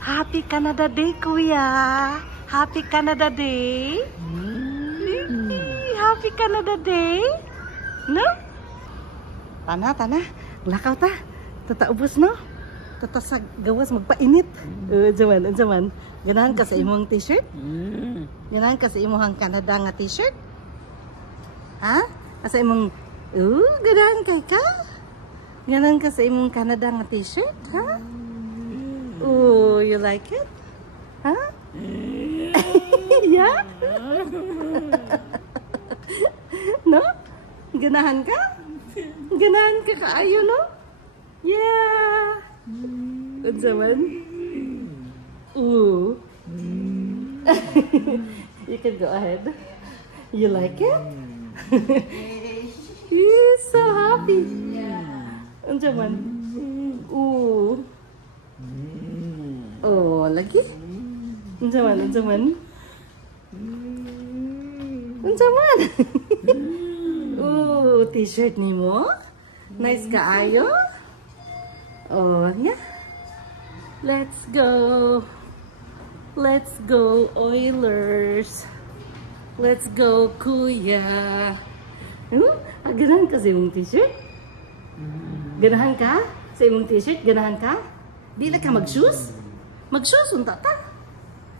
Happy Canada Day, Kuya. Happy Canada Day. Happy Canada Day. No? Tana. Lakaw ta. Tataubos, no? Tata sa gawas magpainit. Jaman. Ganahan ka sa imong t-shirt? Ganahan ka sa imong Canada nga t-shirt? Ha? Sa imong ganahan kay ka? Ganahan ka sa imong Canada nga t-shirt, ha? Oh, you like it? Ha? Yeah? No? Ganahan ka? Ganahan ka kaayo, no? Yeah. Jaman. Ooh. You can go ahead. You like it? He's so happy. Jaman. Ooh. Oh, lagi? Jaman. Ooh, t-shirt ni mo? Nice kaayo? Oh, yeah. Let's go. Let's go, Oilers. Let's go, Kuya. Ganahan ka sa imong t-shirt? Ganahan ka sa imong t-shirt? Ganahan ka? Di na ka mag-shoes? Mag-shoes unta ta?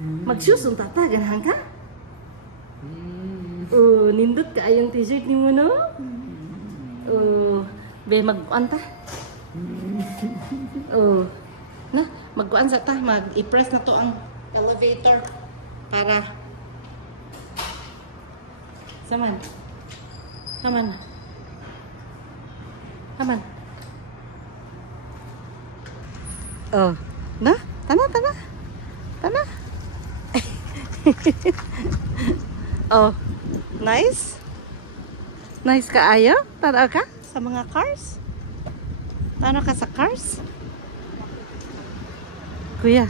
Mag-shoes unta ta? Ganahan ka? Oh, nindot ka ayong t-shirt ni mo, no? Oh, be mag-kuan ta? Oh, na, mag-kuan sa ta? Mag-i-press na to ang elevator para Saman. Oh, na? Tana. Oh, nice. Nice kaayo? Tanaw ka sa mga cars? Tanaw ka sa cars? Kuya.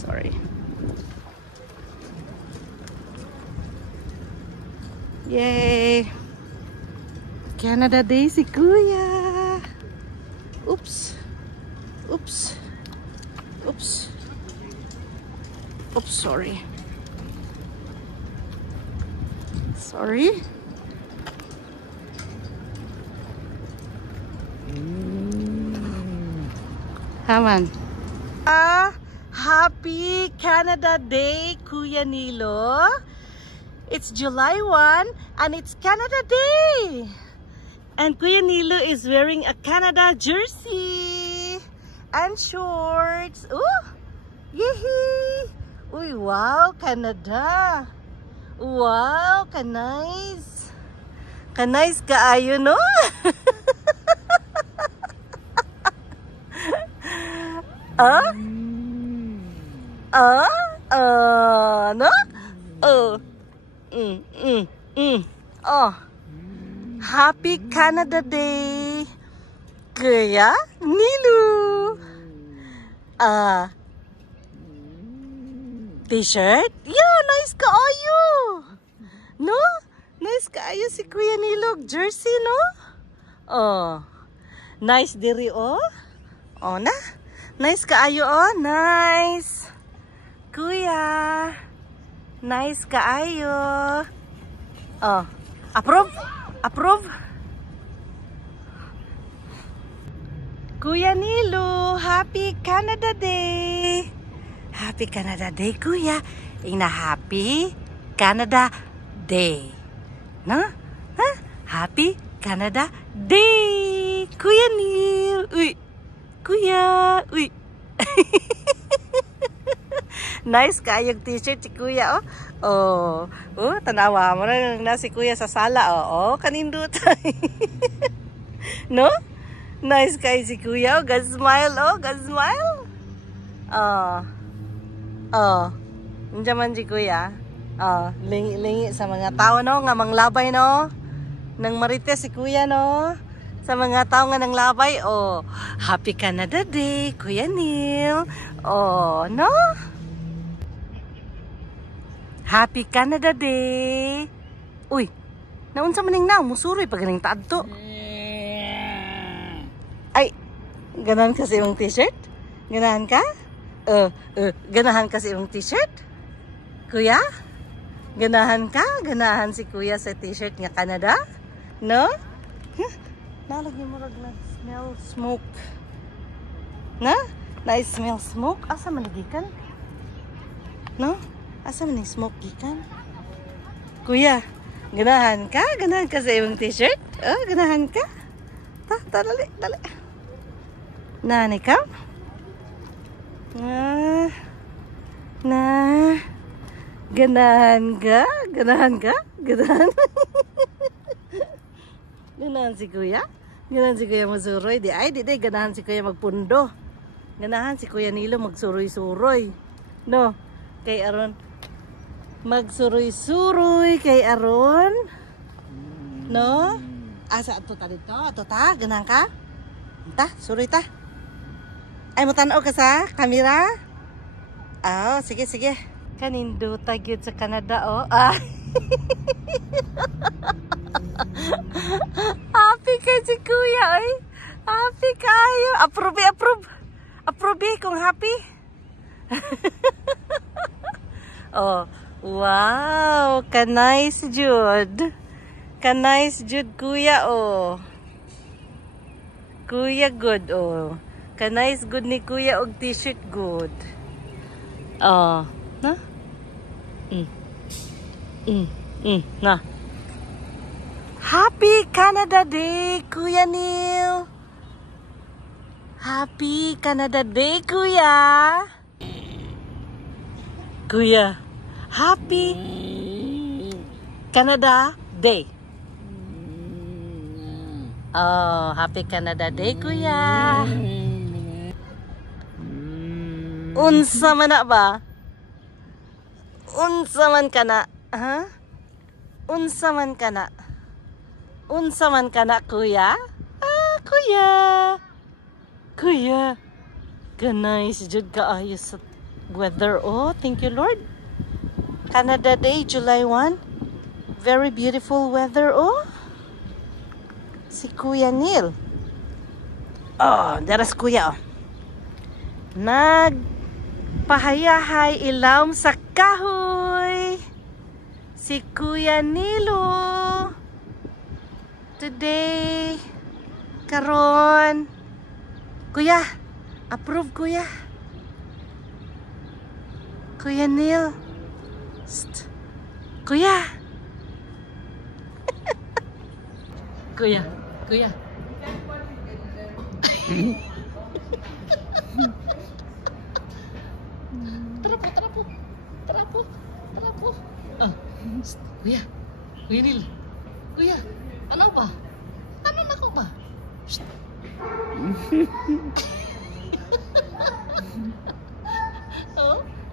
Sorry. Yay! Canada Day si Kuya! Oops, sorry. Haman. Happy Canada Day, Kuya Nilo. It's July 1 and it's Canada Day. And Kuya Nilo is wearing a Canada jersey and shorts. Ooh! Yehey! Uy, wow, Canada. Wow, ka-nice. Ka-nice kaayo, no? No? Oh. Happy Canada Day, Kuya Nilo. T-shirt? Yeah, nice kaayo. No? Nice kaayo si Kuya Nilo. Jersey, no? Oh. Nice diri, oh. Oh, na? Nice kaayo, oh. Nice. Kuya. Nice kaayo. Oh. Approve? Kuya Nilo, Happy Canada Day. Happy Canada Day, Kuya. Ina Happy Canada Day. No? Huh? Happy Canada Day. Kuya Nilo. Uy. Kuya. Uy. Nice kayong t-shirt si Kuya, oh. Oh, tanawa mo na si Kuya sa sala, oh. Kanindot. No? Nice kayo si Kuya, oh. God smile, oh. God smile. Nandiyan man si Kuya. Lingi sa mga tao, no? Nga manglabay, no? Nang marites si Kuya, no? Sa mga tao nga nang labay, oh. Happy Canada Day, Kuya Neil. Oh, no? Happy Canada Day. Uy, naunsa maning na, musuroy pag ganing taadto. Ay, ganan kasi yung t-shirt? Ganahan ka? Ganahan ka sa iyong t-shirt? Kuya? Ganahan ka? Ganahan si kuya sa t-shirt nga Canada? No? Nalagyan mo rag na smell smoke. Na? Na-smell smoke? Asa man nagikan? No? Asa man yung smoke gikan? Kuya, ganahan ka? Ganahan ka sa iyong t-shirt? Ganahan ka? Dali. Nani ka? Ganahan ka? Ganahan ka? Ganahan? Ganahan si kuya? Ganahan si kuya magsuroy? Di ganahan si kuya magpundo. Ganahan si kuya Nilo magsuroy-suroy. No? Kay aron magsuroy-suroy kay aron. No? Asa ato ta dito? Ato ta? Ganahan ka? Ta? Suroy ta? Ay mo tanaw ka sa kamera? Sige. Kanindo tagyod sa Canada, Happy ka si kuya, Happy kayo. Approve kung happy. Wow. Ka-nice Jude. Ka-nice Jude kuya, Kuya good, Ka-nice good ni kuya og t-shirt good. Na? Na. Happy Canada Day, Kuya Neil. Happy Canada Day, Kuya. Kuya, Happy Canada Day. Happy Canada Day, Kuya. Unsa man na ba? Unsa man kana? Unsa man kana? Unsa man kana, kuya? Kuya. Nice jud kaayo sa weather, thank you Lord. Canada Day, July 1. Very beautiful weather, Si Kuya Neil. Daras kuya, Nagpahayahay ilawom sa kahoy. Si Kuya Nilo. Today. Karon. Kuya. Approve, kuya. Kuya Neil. Kuya. Kuya. Terapo. Kuya Nil. Kuya, ano ba? Ano na ko ba?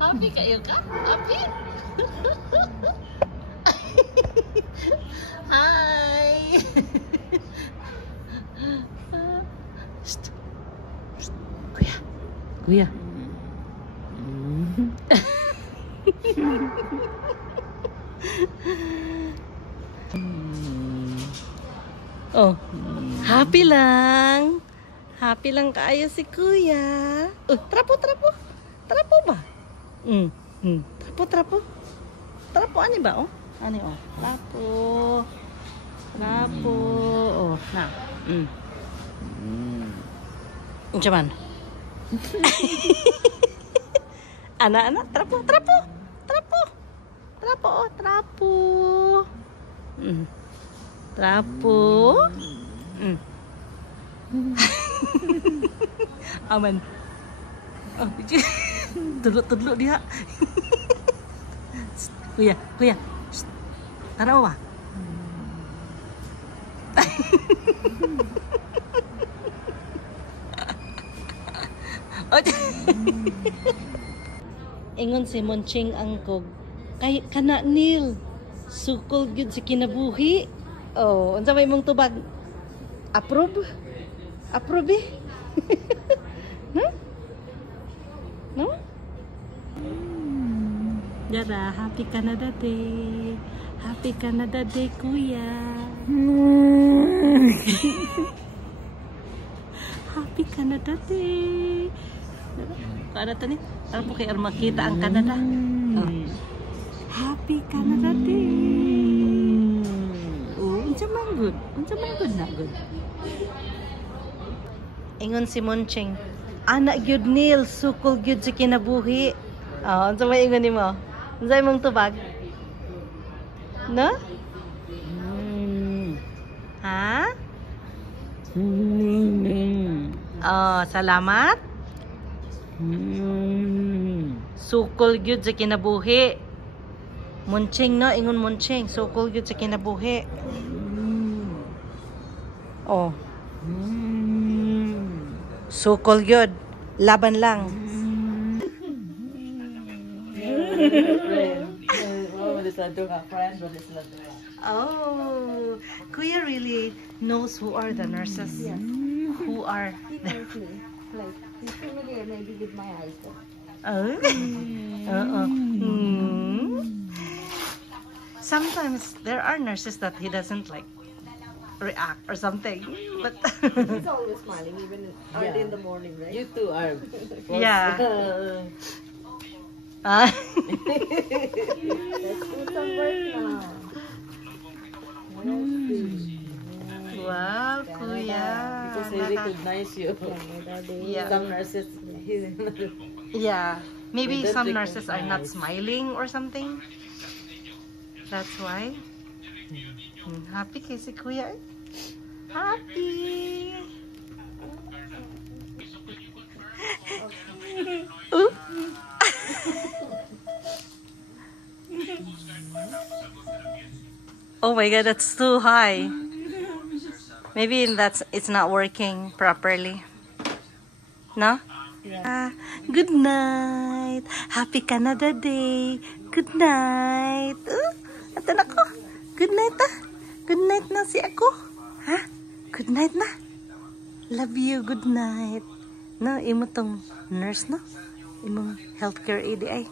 Happy kayo ka? Happy? Hi! Kuya. Happy lang. Happy lang kaayo si kuya. Trapo ba? Trapo ani ba, Ani, Trapo. Na. Cuman. Anak-anak, trapo. Aman. Tudluk dia. Kuya. Tanaw ba? Ingon si Monching Angkog kay kana Nil sukol gyud si kinabuhi. Unsa may mong tubag? Approve? No? Dara, Happy Canada Day. Happy Canada Day, kuya. Happy Canada Day. Ano to ni? Para po kayo makita ang Canada. Oh. Happy Canada Day! Oh, unsa man good. Unsa man good na good. Ingon si Moncheng, anak gyud nil, sukol gyud sa kinabuhi. Oh, unsa may ingon nimo? Unsa imong tubag? No? Ha? Oh, salamat. Sukol gyud sa kinabuhi. Moncheng no, ingon Moncheng, sukol gyud sa kinabuhi. Oh. Sukol gyud, laban lang. Oh, Kuya really knows who are the nurses. Yes. Who are Like, he's familiar maybe with my eyes. Oh. Sometimes there are nurses that he doesn't like react or something, but He's always smiling, even early in the morning, right? You two are. yeah. Let's do some work now. Wow, Kuya. Because they recognize you. Yeah. Some nurses. Yeah, maybe They don't some nurses are not recognize. smiling or something. That's why. Happy kay si Kuya. Happy. Oop. Oh my God, that's too high. Maybe it's not working properly. No? Yeah. Good night. Happy Canada Day. Good night. Ito na ko. Good night ah. Good night na si ako. Ha? Good night na. Love you. Good night. No, imo tong nurse no? Imong healthcare aid ay.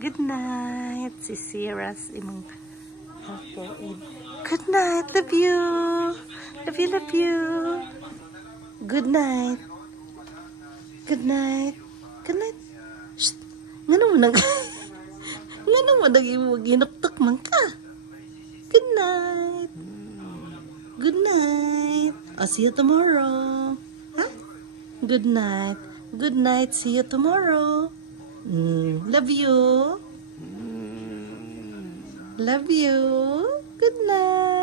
Good night. Si Sierra's imong healthcare aid. Good night. Love you. Love you, love you. Good night. Good night. Good night. Shh. Ngano mo nag... Ngano mo nag-ginuktok man ka? Good night. Good night. I'll see you tomorrow. Huh? Good night. Good night. See you tomorrow. Love you. Love you. Good night.